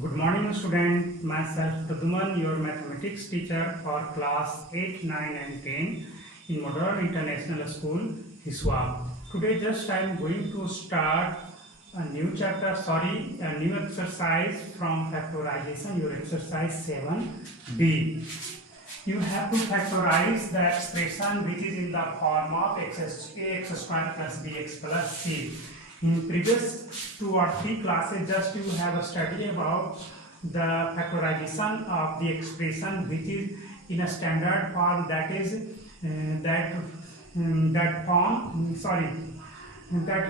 Good morning, student. Myself, Praduman, your mathematics teacher for class 8, 9 and 10 in Modern International School, Hiswa. Today just I am going to start a new a new exercise from factorization, your exercise 7b. You have to factorize the expression which is in the form of ax square plus bx plus c. In previous 2 or 3 classes, just you have a study about the factorization of the expression which is in a standard form, that is that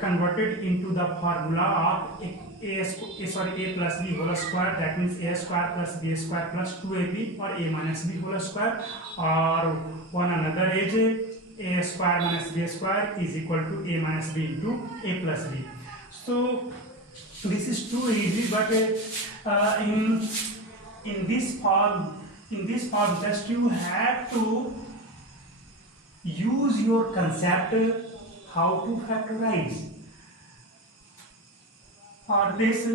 converted into the formula of a plus b whole square, that means a square plus b square plus 2ab or a minus b whole square, or one another is a square minus b square is equal to a minus b into a plus b. So this is too easy, but in this form just you have to use your concept how to factorize. For this,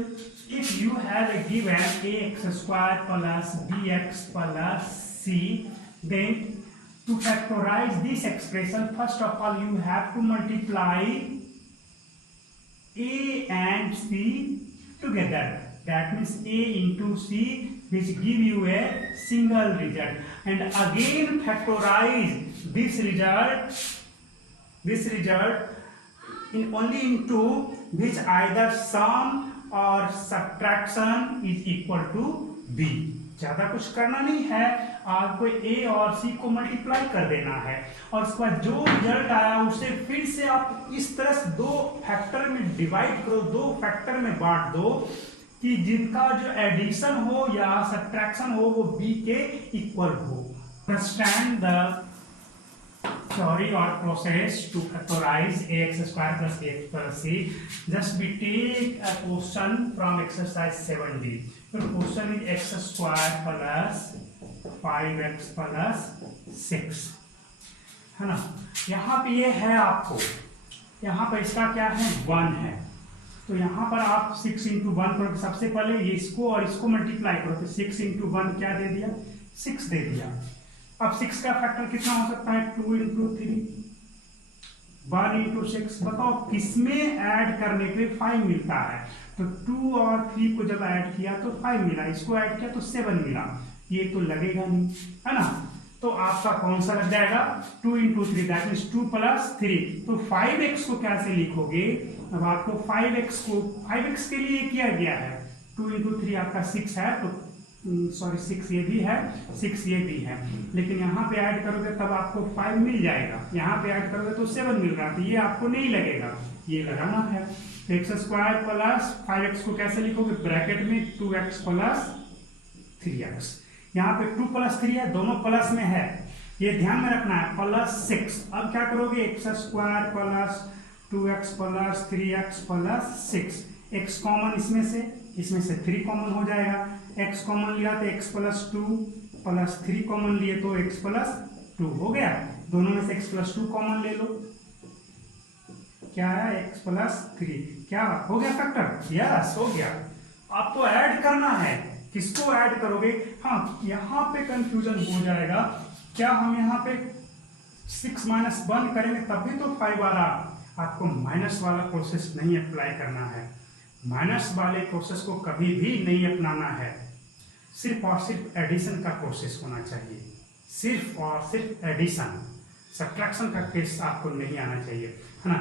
if you have a given ax square plus bx plus c, then to factorize this expression, first of all you have to multiply a and c together. That means a into c, which give you a single result, and again factorize this result in only into which either sum or subtraction is equal to b. ज्यादा कुछ करना नहीं है, आपको a और c को multiply कर देना है और उसके बाद जो रिजल्ट आया उसे फिर से आप इस तरह से दो फैक्टर में डिवाइड करो, दो फैक्टर में बांट दो कि जिनका जो एडिशन हो या सब्ट्रैक्शन हो वो b के इक्वल हो. Understand the theory or process to factorize ax square plus bx plus c. Just we take a question from exercise 7d. The question is x square plus 5x plus 6, है ना. यहाँ पे ये है, आपको यहाँ पर इसका क्या है 1 है, तो यहाँ पर आप 6 into 1 करो. सबसे पहले ये इसको और इसको मल्टीप्लाई करो, तो 6 into 1 क्या दे दिया 6 दे दिया. अब 6 का फैक्टर कितना हो सकता है 2 into 3, 1 into 6. बताओ किसमें ऐड करने पे 5 मिलता है, तो 2 और 3 को जब ऐड किया तो 5 मिला, इसको ऐड किया तो 7 मिला. ये तो लगेगा नहीं, है ना. तो आपका कौन सा लग जाएगा 2 into 3, दैट मींस 2 plus 3. तो 5x को कैसे लिखोगे. अब आपको 5x के लिए किया गया है 2 into 3 आपका 6 है, तो 6 ये भी है 6 ये भी है, लेकिन यहाँ पे ऐड करोगे तब आपको 5 मिल जाएगा, यहाँ पे ऐड करोगे तो 7 मिल रहा है, तो ये आपको नहीं लगेगा, ये लगाना है. तो एक्स स्क्वायर प्लस 5x को कैसे लिखोगे, ब्रैकेट में 2x प्लस 3x. यहाँ पे 2 plus 3 है, दोनों प्लस में है, ये ध्यान में रखना है, प्लस 6. अब क्या करोगे x square plus 2x plus 3x plus 6. x common इसमें से 3 कॉमन हो जाएगा. x कॉमन लिया तो x प्लस 2 प्लस 3 कॉमन लिए तो x प्लस 2 हो गया. दोनों में से x प्लस 2 कॉमन ले लो, क्या है x प्लस 3. क्या हो गया फैक्टर, यस हो गया. आपको ऐड करना है, किसको ऐड करोगे. हाँ, यहाँ पे कंफ्यूजन हो जाएगा, क्या हम यहाँ पे 6 minus 1 करेंगे तब भी तो 5 आ रहा. आपको माइनस वाला प्रोसेस नहीं अप्लाई करना है, माइनस वाले प्रोसेस को कभी भी नहीं अपनाना है. सिर्फ और सिर्फ एडिशन का प्रोसेस होना चाहिए, सिर्फ और सिर्फ एडिशन. सब्ट्रैक्शन का केस आपको नहीं आना चाहिए, है ना.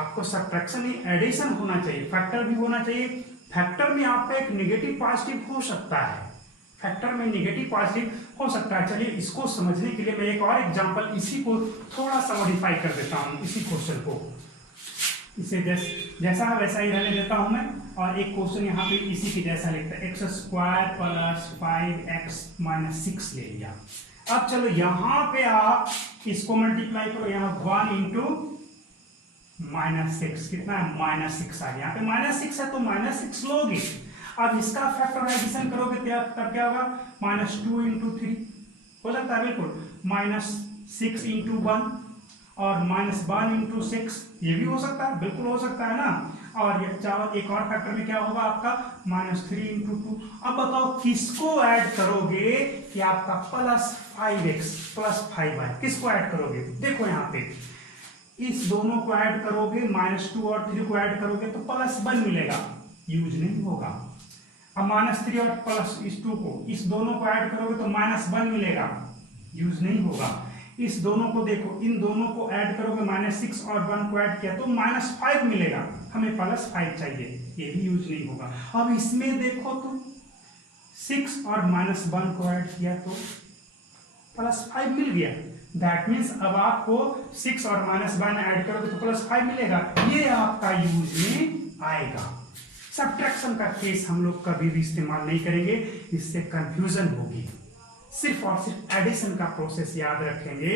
आपको सब्ट्रैक्शन नहीं एडिशन होना चाहिए. फैक्टर भी होना चाहिए. फैक्टर में आपका एक नेगेटिव पॉजिटिव हो सकता है, फैक्टर में नेगेटिव पॉजिटिव हो सकता है. चलिए इसको समझने के लिए मैं एक और एग्जांपल इसी को थोड़ा सा मॉडिफाई कर देता हूँ. इसी क्वेश्चन को इसे जैसा वैसा ही रहने देता हूं मैं, और एक क्वेश्चन यहाँ पे इसी के जैसा लिखता है. X square plus 5x minus 6 ले लिया. अब चलो यहाँ पे आप इसको मल्टीप्लाई करो, यहाँ 1 into माइनस 6 कितना है -6 आ गया. यहाँ पे -6 है तो -6 लोगे. अब इसका फैक्टराइजेशन करोगे तब क्या होगा -2 into 3 हो सकता है, बिल्कुल -6 into 1 और -1 into 6 ये भी हो सकता है, बिल्कुल हो सकता है ना. और एक और फैक्टर में क्या होगा आपका -3 × 2। अब बताओ किसको ऐड करोगे कि आपका +5x + 5y, किसको ऐड करोगे? देखो यहाँ पे इस दोनों को ऐड करोगे, -2 और 3 को ऐड करोगे तो +1 मिलेगा, यूज नहीं होगा। अब -3 और +2 को, इस दोनों को ऐड करोगे तो -1 मिलेगा, यूज नहीं होगा। इस दोनों को देखो, इन दोनों को ऐड करोगे, -6 और 1 को ऐड किया तो -5 मिलेगा, हमें +5 चाहिए, ये भी यूज नहीं होगा। अब इसमें देखो तो 6 और -1 को ऐड किया तो +5 मिल गया। दैट मीन्स अब आपको 6 और -1 ऐड करोगे तो +5 मिलेगा, ये आपका यूज में आएगा। सब्ट्रैक्शन का केस हम लोग कभी भी इस्तेमाल नहीं करेंगे, इससे कंफ्यूजन होगी। सिर्फ और सिर्फ एडिशन का प्रोसेस याद रखेंगे,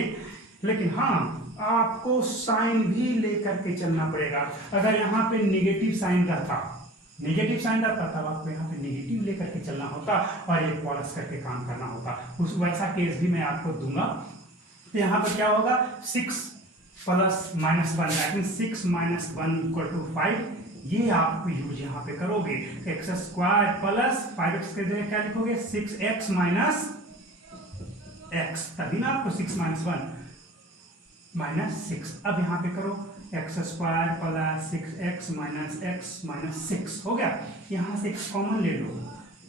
लेकिन हाँ आपको साइन भी लेकर के चलना पड़ेगा। अगर यहाँ पे नेगेटिव साइन रहता तब आपको यहाँ पे नेगेटिव लेकर के चलना होता और ये प्लस करके काम करना होता। उस वैसा केस भी मैं आपको दूंगा। तो यहाँ पर क्या होगा 6 + -1 दैट मींस 6 - 1 = 5, ये आप यूज यहाँ पे करोगे। x² + 5x के जगह क्या लिखोगे 6x - x, तभी ना आपको 6 - 1 - 6। अब यहाँ पे करो x² + 6x - x - 6 हो गया। यहाँ से x कॉमन ले लो,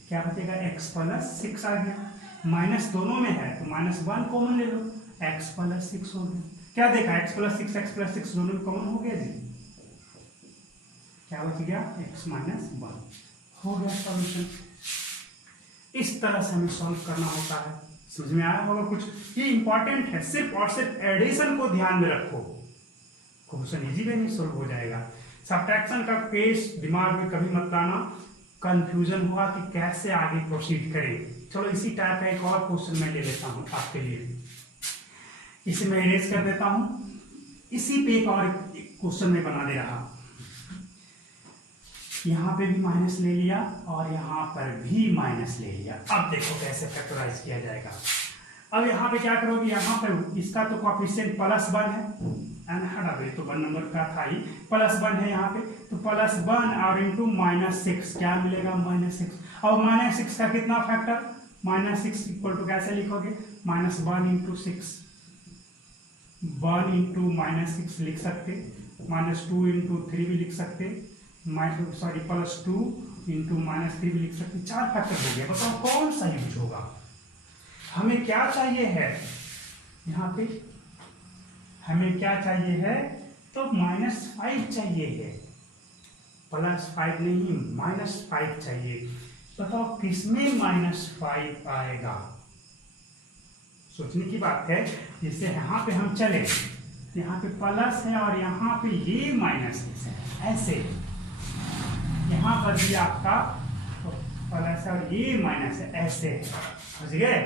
क्या बचेगा x + 6 आ गया, माइनस दोनों में है तो -1 कॉमन ले लो, x + 6 हो गया। क्या देखा x + 6 x + 6 दोनों में कॉमन हो गया जी, क्या बच गया x - 1 हो गया सॉल्यूशन। इस तरह से हमें सॉल्व करना होता है। समझ में आया होगा कुछ? ये इंपॉर्टेंट है, सिर्फ और सिर्फ एडिशन को ध्यान में रखो, क्वेश्चन इजी वे में सॉल्व हो जाएगा। सब्ट्रैक्शन का केस दिमाग में कभी मत लाना, कंफ्यूजन हुआ कि कैसे आगे प्रोसीड करें। चलो इसी टाइप का एक और क्वेश्चन मैं ले लेता हूं आपके लिए, इसे मैं इरेज कर देता हूं, इसी पे एक और क्वेश्चन में बना दे रहा। यहाँ पे भी माइनस ले लिया और यहाँ पर भी माइनस ले लिया। अब देखो कैसे फैक्टराइज किया जाएगा। अब यहाँ पे क्या करोगे, यहाँ पर इसका तो कोएफिशिएंट +1 है, हटा दो, तो 1 नंबर का था ही, +1 है यहाँ पे, तो +1 और इंटू -6 क्या मिलेगा -6। और -6 का कितना फैक्टर, -6 = कैसे लिखोगे -1 × 6, 1 × -6 लिख सकते, -2 × 3 भी लिख सकते, +2 × -3 भी लिख सकते। 4 फैक्टर हो गया। बताओ कौन सा यूज होगा? हमें क्या चाहिए है, यहाँ पे हमें क्या चाहिए है, तो -5 चाहिए है, +5 नहीं -5 चाहिए। बताओ किसमें -5 आएगा? सोचने की बात है। जैसे यहाँ पे हम चले, यहाँ पे प्लस है और यहाँ पे ये माइनस है, ऐसे यहाँ पर भी आपका प्लस है और ये माइनस है, ऐसे, समझ गए?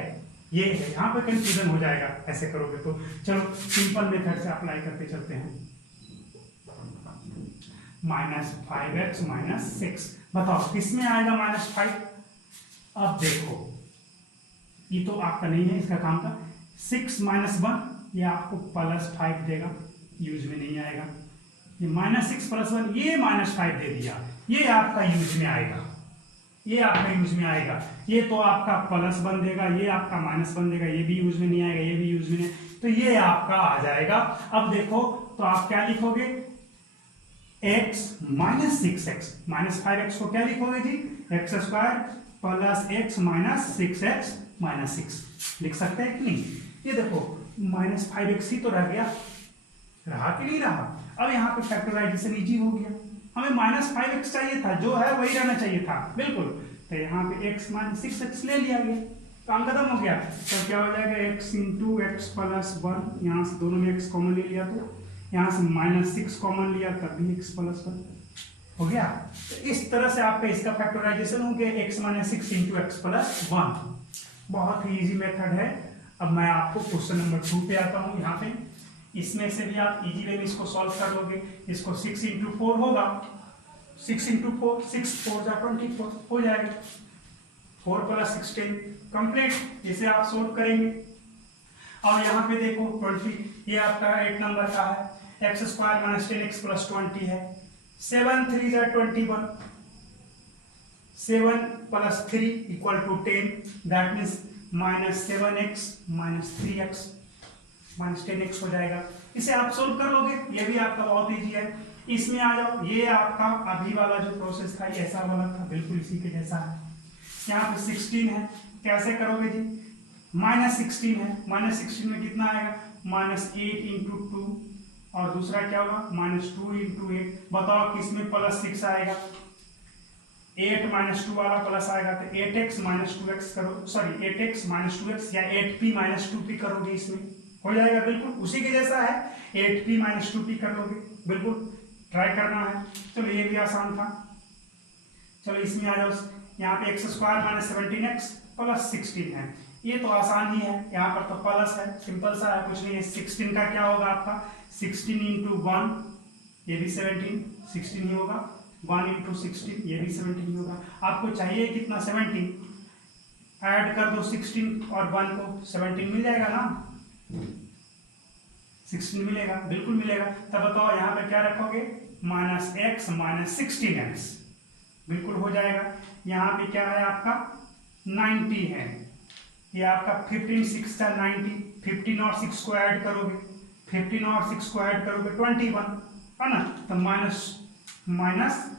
ये है, यहाँ पे कंफ्यूजन हो जाएगा ऐसे करोगे तो। चलो सिंपल मेथड से अप्लाई करते चलते हैं। -5x - 6, बताओ किसमें आएगा -5? अब देखो ये तो आपका नहीं है, इसका काम था। 6 - 1 ये आपको +5 देगा, यूज में नहीं आएगा। ये -6 + 1 ये -5 दे दिया, ये आपका यूज में आएगा, ये आपका यूज में आएगा। ये तो आपका +1 देगा, ये आपका -1 देगा, ये भी यूज में नहीं आएगा, ये भी यूज में नहीं, तो ये आपका आ जाएगा। अब देखो तो आप क्या लिखोगे, x - 6x, -5x को क्या लिखोगे जी, x² + x - 6x - 6 लिख सकते हैं कि नहीं? ये देखो -5x ही तो रह गया, रहा कि नहीं रहा? अब यहाँ पे फैक्टराइजेशन इजी हो गया। हमें -5x चाहिए था, जो है वही रहना चाहिए था, बिल्कुल। तो यहाँ पे x - 6x ले लिया गया, काम खत्म हो गया। तो क्या हो जाएगा x × x + 1, यहाँ से दोनों में x कॉमन ले लिया, तो यहाँ से -6 कॉमन लिया तब भी x + 1 हो गया। तो इस तरह से आपका इसका फैक्टराइजेशन हो गया, x - 6 × x + 1। बहुत ही इजी मेथड है। अब मैं आपको क्वेश्चन नंबर 2 पे आता हूँ। यहाँ पे इसमें से भी आप इजी वे में इसको सॉल्व कर लोगे। इसको 6 × 4 होगा, 6 × 4, 6 × 4 = 24 हो जाएगा, 4 + 16 कंप्लीट। इसे आप सॉल्व करेंगे। और यहाँ पे देखो 20, ये आपका 8 नंबर का है, x² - 10x + 20 है, 7 3 जा 21, 7 + 3 = 10, that means -7x - 3x -10x हो जाएगा। इसे आप सोल्व कर लोगे, ये भी आपका बहुत ईजी है। इसमें आ जाओ, ये आपका अभी वाला जो प्रोसेस था ये ऐसा वाला था, बिल्कुल इसी के जैसा है। यहाँ पे 16 है, कैसे करोगे जी? -16 है, -16 में कितना आएगा? -8 × 2, और दूसरा क्या होगा? -2 × 8। बताओ किसमें +6 आएगा? 8 - 2 वाला प्लस आएगा, तो 8x - 2x करो, सॉरी 8x - 2x या 8p - 2p करोगे, इसमें हो जाएगा, बिल्कुल उसी के जैसा है। 8p - 2p कर लोगे, बिल्कुल ट्राई करना है। चलो ये भी आसान था। चलो इसमें आ जाओ, यहाँ पे x² - 17x + 16 है, ये तो आसान ही है, यहाँ पर तो प्लस है, सिंपल सा है, कुछ नहीं है। 16 का क्या होगा आपका? 16 × 1, ये भी 16 ही होगा। 1 × 16, ये भी 17 ही होगा। आपको चाहिए कितना? 17। ऐड कर दो 16 और 1 को, 17 मिल जाएगा ना? 16 मिलेगा, बिल्कुल मिलेगा। तब बताओ यहाँ पे क्या रखोगे? -x - 16x, बिल्कुल हो जाएगा। यहाँ पे क्या है आपका? 90 है, ये आपका 15 6 × 90, 15 और 6 को ऐड करोगे, 15 और 6 को ऐड करोगे 21, है ना? तो -15/-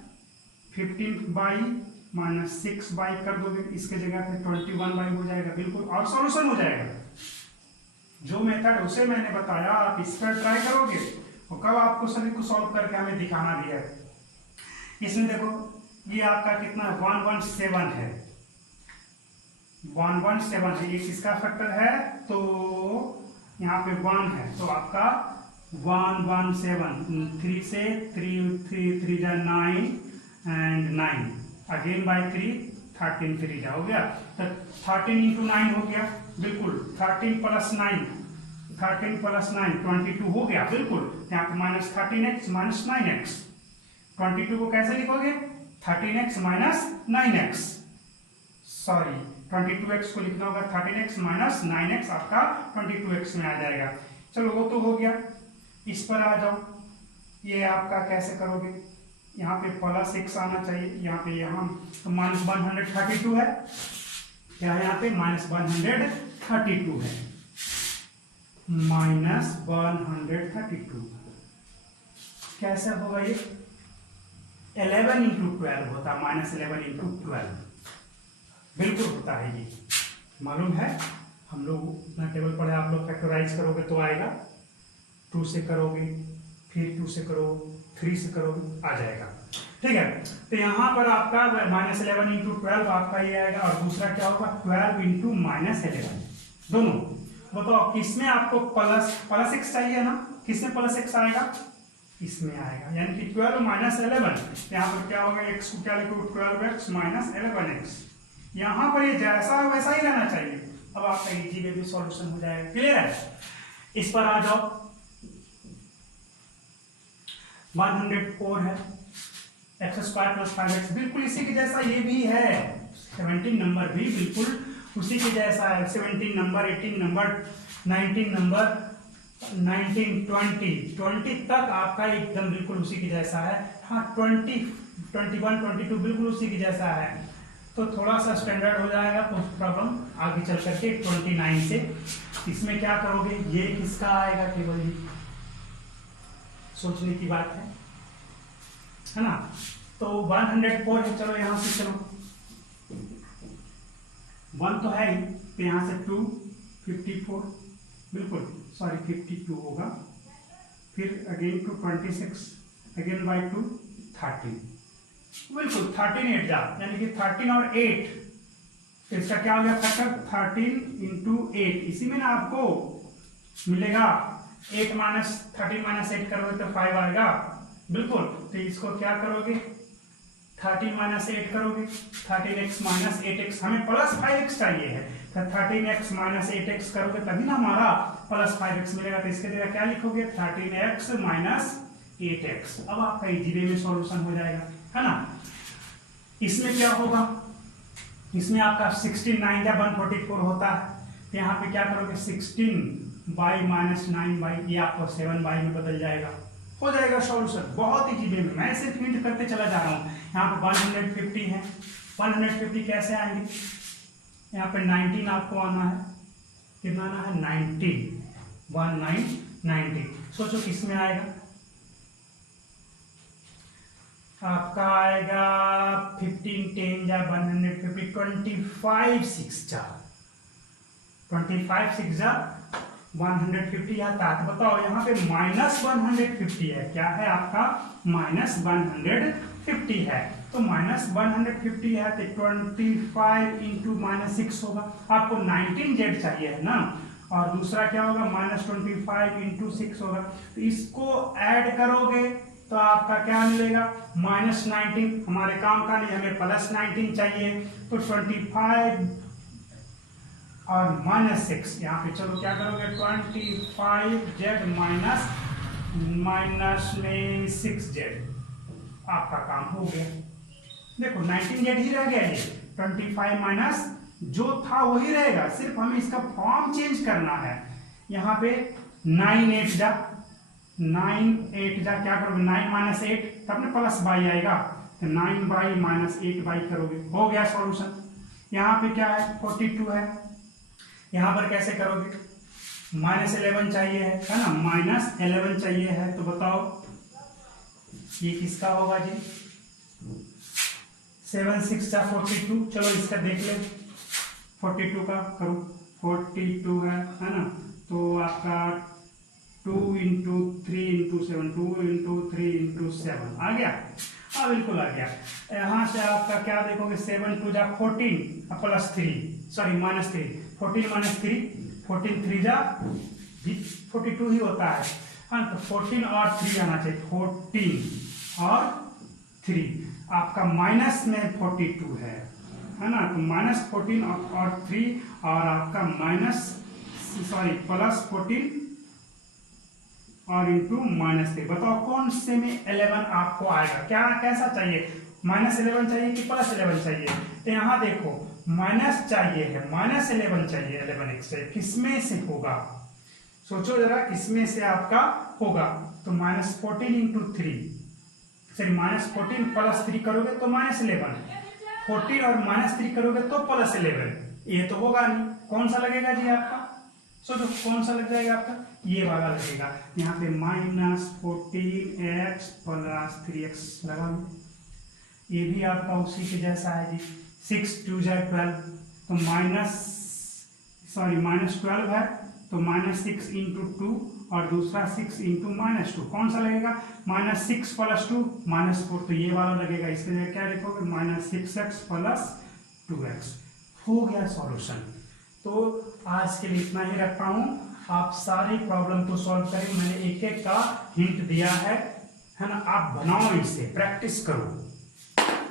6/, कर दोगे, इसके जगह पे 21/, हो जाएगा, बिल्कुल, और सॉल्यूशन हो जाएगा। जो मेथड उसे मैंने बताया, आप इस पर ट्राई करोगे और कब आपको सभी को सॉल्व करके हमें दिखाना भी है। इसमें देखो, ये आपका कितना? 117 है, 117 है, ये किसका फैक्टर है? तो यहाँ पे 1 है, तो आपका 117, 3 से 3 जा 9 एंड 9 अगेन बाय 3, 13 3 जा हो गया, तो 13 × 9 हो गया, बिल्कुल। 13 + 9, 13 + 9 22 हो गया, बिल्कुल। यहाँ पे -13x - 9x, 22 को कैसे लिखोगे? 13x - 9x, सॉरी 22x को लिखना होगा 13x - 9x, आपका 22x में आ जाएगा। चलो वो तो हो गया। इस पर आ जाओ, ये आपका कैसे करोगे? यहाँ पे +6 आना चाहिए, यहाँ पे यहाँ तो -132 है, क्या है यहाँ पे? -132 है, -132 कैसे होगा ये? 11 × 12 होता, -11 × 12 बिल्कुल होता है, ये मालूम है। हम लोग अपना टेबल पढ़े, आप लोग फैक्टराइज करोगे तो आएगा, 2 से करोगे, फिर 2 से करो, 3 से करोगे, आ जाएगा, ठीक है। तो यहाँ पर आपका -11 × 12 आपका ये आएगा, और दूसरा क्या होगा? 12 × -11, दोनों। बताओ किसमें आपको +x चाहिए ना? किसमें +x आएगा? इसमें आएगा, यानी कि 12 - 11, यहाँ पर क्या होगा? x को क्या लिखोगे? 12x - 11x। यहाँ पर ये जैसा वैसा ही रहना चाहिए। अब आपका इजी वे में सॉल्यूशन हो जाएगा, क्लियर है? इस पर आ जाओ, 104 है, x² + 5x, बिल्कुल इसी के जैसा ये भी है। 17 नंबर भी बिल्कुल उसी के जैसा है। 17 नंबर, 18 नंबर, 19 नंबर, 19 20 तक आपका एकदम बिल्कुल उसी के जैसा है। हाँ 20 21 22 बिल्कुल उसी के जैसा है। तो थोड़ा सा स्टैंडर्ड हो जाएगा तो प्रॉब्लम आगे चल करके 29 से। इसमें क्या करोगे? ये किसका आएगा टेबल? जी सोचने की बात है ना? तो 104 है, चलो यहाँ से चलो 1 तो है ही, तो यहाँ से 2 54 बिल्कुल, सॉरी 52 होगा, फिर अगेन 2 26, अगेन बाय 2 13, बिल्कुल 13 8 जा, यानी कि 13 और 8, तो इसका क्या हो गया फैक्टर? 13 × 8। इसी में ना आपको मिलेगा 8 - 13 - 8 करोगे तो 5 आएगा, बिल्कुल। तो इसको क्या करोगे? 13 - 8 करोगे, 13x - 8x, हमें +5x चाहिए है, तो 13x - 8x करोगे तभी ना हमारा +5x मिलेगा। तो इसके जगह क्या लिखोगे? 13x - 8x। अब आपका इजी वे में सॉल्यूशन हो जाएगा, है ना? इसमें क्या होगा? इसमें आपका 16 9 या 144 होता है, तो यहाँ पे क्या करोगे? 16 बाई -9 बाई, ये आपको 7 बाई में बदल जाएगा, हो जाएगा सॉल्यूशन बहुत इजी वे में। मैं सिर्फ हिंट करते चला जा रहा हूँ। यहाँ पे 150 है, 150 कैसे आएंगे, यहाँ पे 19 आपको आना है, कितना आना है 19, 19 सोचो किसमें आएगा, आपका आएगा 15 10 जा 150, 25 6 जा 25 6 जा 150 आता है। तो बताओ यहाँ पे -150 है, क्या है आपका -150 है, तो -150 है तो 25 इंटू -6 होगा। आपको 19z चाहिए है ना, और दूसरा क्या होगा -25 इंटू 6 होगा। तो इसको ऐड करोगे तो आपका क्या मिलेगा -19, हमारे काम का नहीं, हमें +19 चाहिए। तो 25 और -6 यहाँ पे, चलो क्या करोगे 25z माइनस में 6z, आपका काम हो गया। देखो 19z ही रह गया, ये 25 माइनस जो था वही रहेगा, सिर्फ हमें इसका फॉर्म चेंज करना है। यहाँ पे 9 8 जा क्या करोगे 9 माइनस 8 तब ना प्लस बाई आएगा, तो 9 बाई माइनस 8 बाई करोगे, हो गया सॉल्यूशन। यहाँ पे क्या है 42 है, यहाँ पर कैसे करोगे -11 चाहिए है ना, -11 चाहिए है, तो बताओ ये किसका होगा जी, 7 6 जा 42, चलो इसका देख ले 42 का करो, 42 है ना, तो आपका 2 इंटू 3 इंटू 7, 2 इंटू 3 इंटू 7 आ गया, हाँ बिल्कुल आ गया। यहाँ से आपका क्या देखोगे 7 2 जा 14 प्लस 3 सॉरी -3, 14 माइनस 3, 14 3 जा 42 ही होता है, हाँ तो 14 और 3 आना चाहिए, 14 और 3 आपका माइनस में 42 है ना, तो -14 और 3 और आपका प्लस 14 और इंटू -3, बताओ कौन से में 11 आपको आएगा, क्या कैसा चाहिए -11 चाहिए कि +11 चाहिए, तो यहाँ देखो माइनस चाहिए है, -11 चाहिए, 11x से किसमें से होगा, सोचो जरा किसमें से आपका होगा, तो -14 इंटू 3 सॉरी -14 प्लस 3 करोगे तो -11, 14 और -3 करोगे तो +11, ये तो होगा नहीं, कौन सा लगेगा जी आपका, सोचो कौन सा लग जाएगा आपका, ये वाला लगेगा। यहाँ पे -14x प्लस 3x लगा लो, ये भी आपका उसी के जैसा है जी, 6 2 जा 12, तो -12 है, तो -6 इंटू 2 और दूसरा 6 इंटू -2, कौन सा लगेगा -6 प्लस 2 -4, तो ये वाला लगेगा, इसके लिए क्या लिखोगे -6x प्लस 2x, हो गया सॉल्यूशन। तो आज के लिए इतना ही रखता हूँ, आप सारी प्रॉब्लम को सॉल्व करें, मैंने एक एक का हिंट दिया है ना, आप बनाओ, इसे प्रैक्टिस करो।